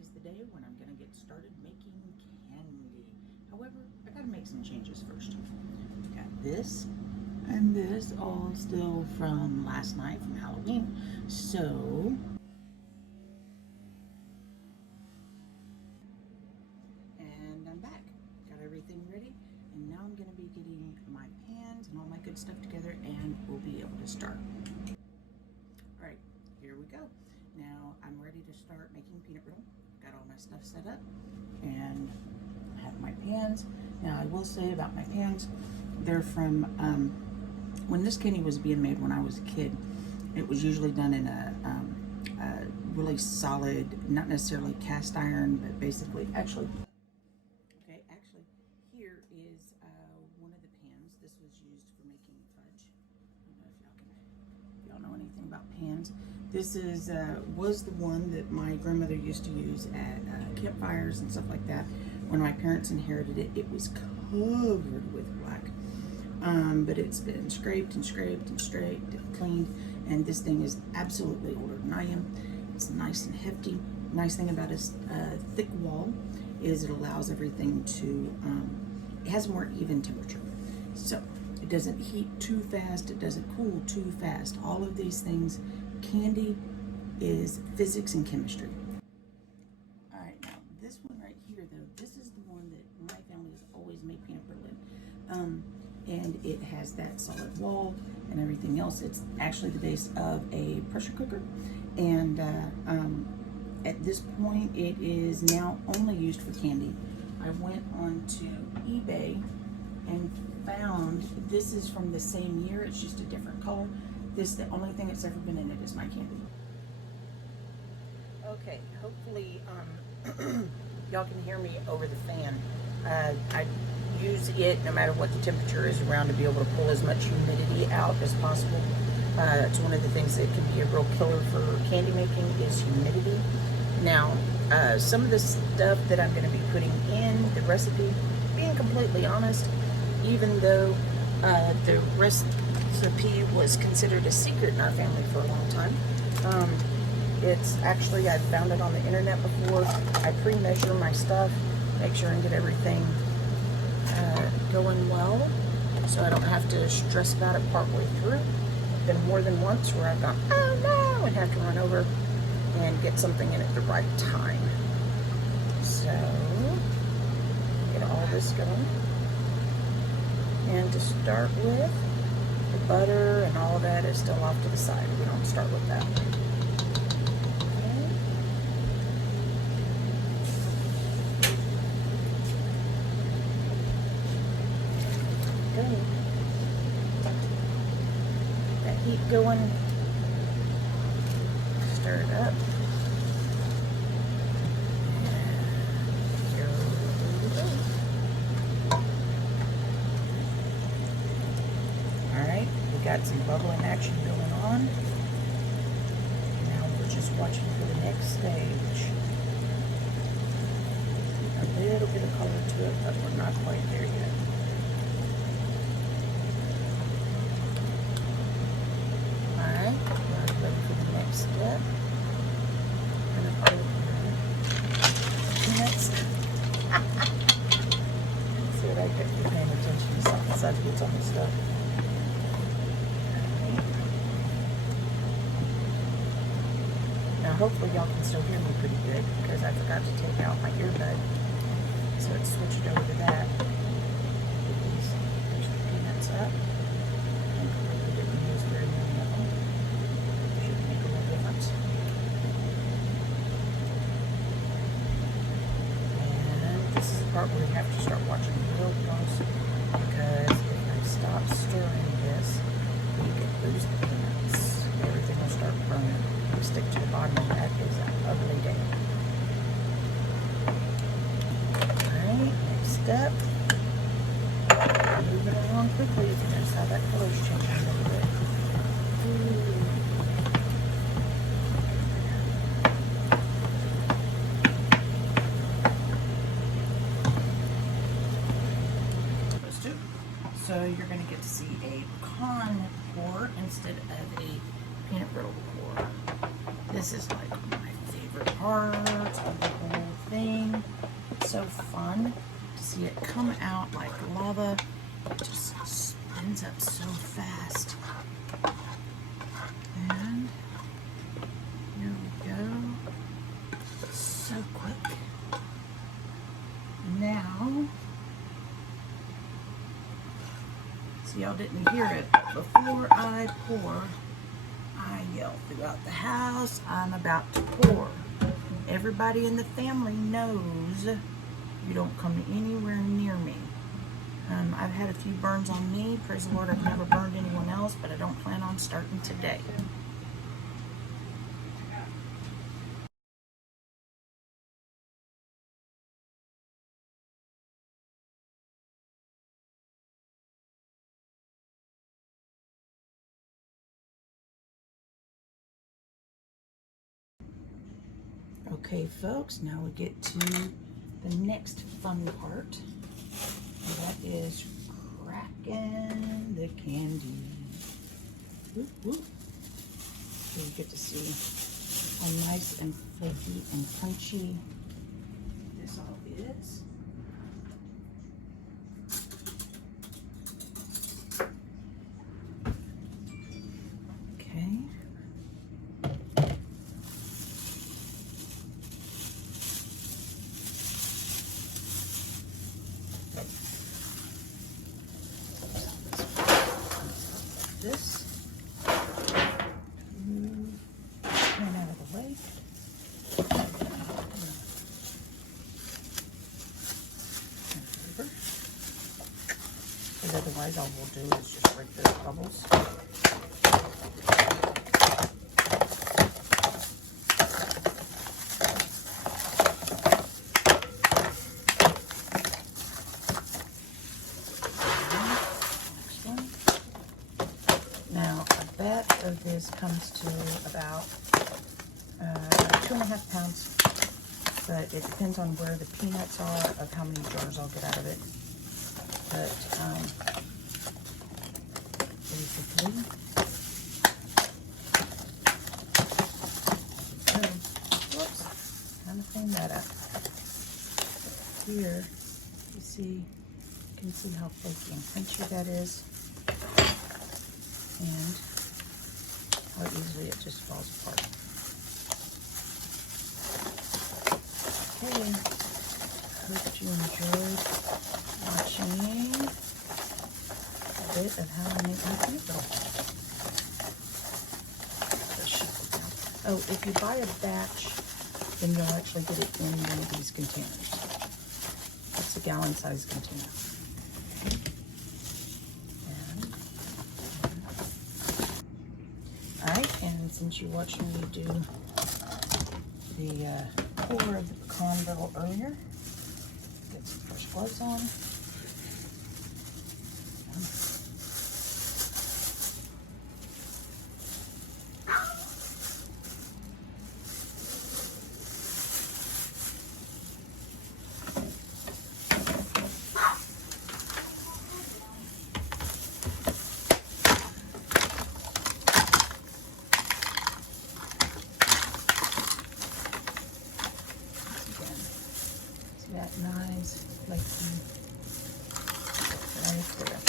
today's the day when I'm gonna get started making candy. However, I gotta make some changes first. Got this and this all still from last night from Halloween. So and I'm back. Got everything ready, and now I'm gonna be getting my pans and all my good stuff together, and we'll be able to start. All right, here we go. Now I'm ready to start making peanut brittle. Got all my stuff set up and I have my pans. Now I will say about my pans, they're from when this candy was being made when I was a kid. It was usually done in a really solid, not necessarily cast iron, but basically actually here is one of the pans. This was used for making fudge. I don't know if y'all know anything about pans. This is was the one that my grandmother used to use at campfires and stuff like that. When my parents inherited it, it was covered with black. But it's been scraped and scraped and scraped and cleaned, and this thing is absolutely older than I am. It's nice and hefty. Nice thing about a thick wall is it allows everything to, it has more even temperature. So it doesn't heat too fast, it doesn't cool too fast. All of these things, candy is physics and chemistry. All right, now this one right here though, this is the one that my family has always made peanut brittle in. And it has that solid wall and everything else. It's actually the base of a pressure cooker. And at this point, it is now only used for candy. I went on to eBay and found this is from the same year. It's just a different color. This, the only thing that's ever been in it is my candy. Okay, hopefully y'all can hear me over the fan. I use it no matter what the temperature is around to be able to pull as much humidity out as possible. It's one of the things that can be a real killer for candy making is humidity. Now, some of the stuff that I'm going to be putting in the recipe, being completely honest, even though the recipe was considered a secret in our family for a long time, it's actually, I found it on the internet before. I pre-measure my stuff, make sure and get everything going well, so I don't have to stress about it partway through. Been more than once where I've gone, oh no, and have to run over and get something in at the right time. So, get all this going. And to start with, the butter and all of that is still off to the side. We don't start with that. That heat going, stir it up. Here we go. Alright, we got some bubbling action going on. Now we're just watching for the next stage. A little bit of color to it, but we're not quite there yet. Step. I'm going to put peanuts. See what I get for paying attention to something besides what's on the stuff. Now hopefully y'all can still hear me pretty good because I forgot to take out my earbud. So let's switch it over to that. Get these extra peanuts up. Hopefully we didn't use very many of them. Part where we have to start watching real close, because if I stop stirring this, we get loose peanuts. Everything will start burning. We stick to the bottom, and that is an ugly day. Alright, next step. Moving along quickly. Notice how that color's changing a little bit. Ooh. So you're going to get to see a pecan pour instead of a peanut brittle pour. This is like my favorite part of the whole so fun to see it come out like lava. It just spins up so fast. And here we go. So quick. Now, see, y'all didn't hear it, but before I pour, I yell throughout the house, I'm about to pour. Everybody in the family knows you don't come anywhere near me. I've had a few burns on me. Praise the Lord, I've never burned anyone else, but I don't plan on starting today. Okay, folks, now we get to the next fun part. And that is cracking the candy. Whoop, whoop. So you get to see how nice and flaky and crunchy this all is. Okay. This. Turn out of the way. Because otherwise all we'll do is just break those bubbles. Of this comes to about 2.5 pounds, but it depends on where the peanuts are of how many jars I'll get out of it. But basically, whoops, kind of clean that up. But here, you can see how flaky and crunchy that is, and how easily it just falls apart. Okay, hope you enjoyed watching a bit of how I make my peanut brittle. Oh, if you buy a batch, then you'll actually get it in one of these containers. It's a gallon-sized container. And since you watched me do the pour of the pecan brittle earlier, get some fresh gloves on. That nice, flaky, right there.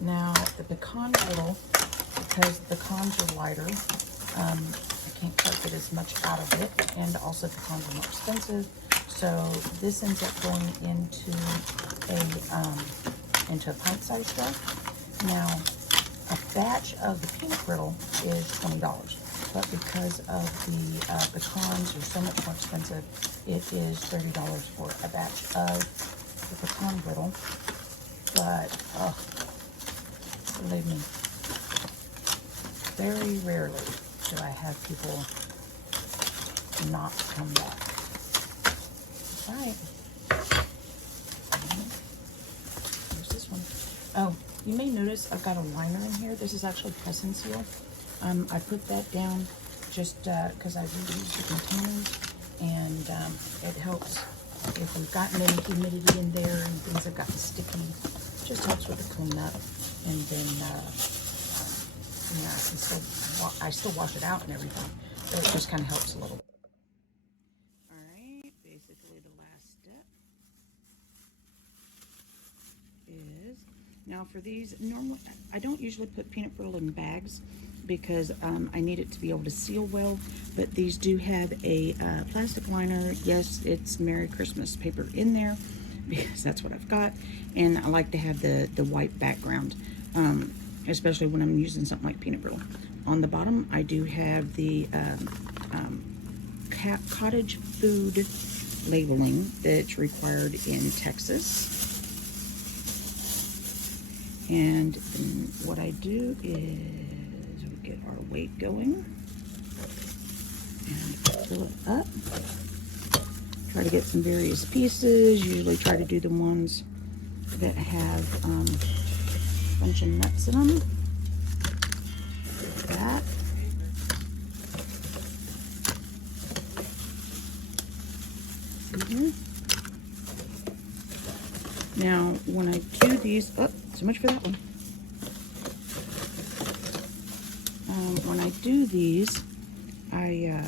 Now the pecan brittle, because the pecans are lighter, I can't quite get as much out of it, and also pecans are more expensive, so this ends up going into a pint-sized jar. Now, a batch of the peanut brittle is $20, but because of the pecans are so much more expensive, it is $30 for a batch of the pecan brittle. But, believe me, very rarely do I have people not come back. All right. Here's this one. Oh, you may notice I've got a liner in here. This is actually press and seal. I put that down just because I've reused the containers, and it helps if we've gotten any humidity in there and things have gotten sticky. It just helps with the cleanup, and then yeah, I still wash it out and everything, so it just kind of helps a little. All right, basically the last step is, now for these, normally I don't usually put peanut brittle in bags because I need it to be able to seal well, but these do have a plastic liner. Yes, it's Merry Christmas paper in there because that's what I've got, and I like to have the white background, especially when I'm using something like peanut brittle. On the bottom I do have the cottage food labeling that's required in Texas. And then what I do is we get our weight going and fill it up. Try to get some various pieces. Usually try to do the ones that have a bunch of nuts in them. Like that. Now, when I do these, oh, so much for that one. When I do these, I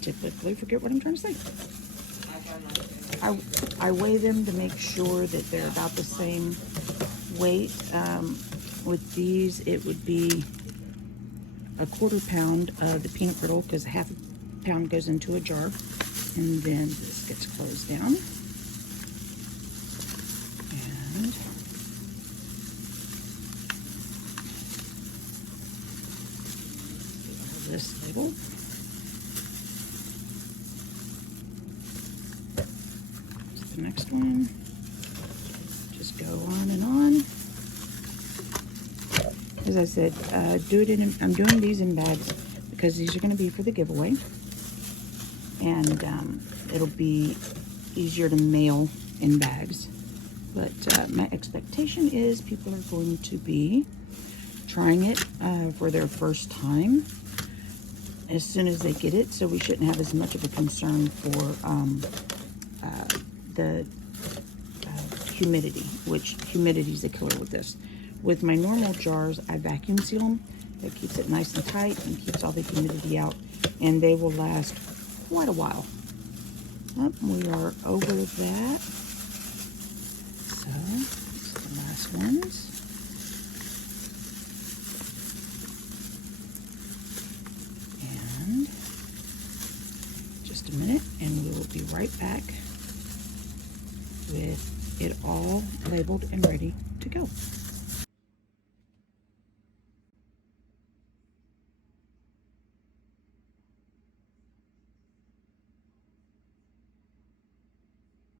typically forget what I'm trying to say. I weigh them to make sure that they're about the same weight. With these, it would be a 1/4 pound of the peanut brittle, because 1/2 pound goes into a jar, and then this gets closed down. And this label. The next one, just go on and on. As I said, I'm doing these in bags because these are going to be for the giveaway, and it'll be easier to mail in bags. But my expectation is people are going to be trying it for their first time as soon as they get it, so we shouldn't have as much of a concern for the humidity, which humidity is a killer with this. With my normal jars, I vacuum seal them. That keeps it nice and tight and keeps all the humidity out, and they will last quite a while. We are over that. So, it's the last ones. And just a minute, and we will be right back with it all labeled and ready to go.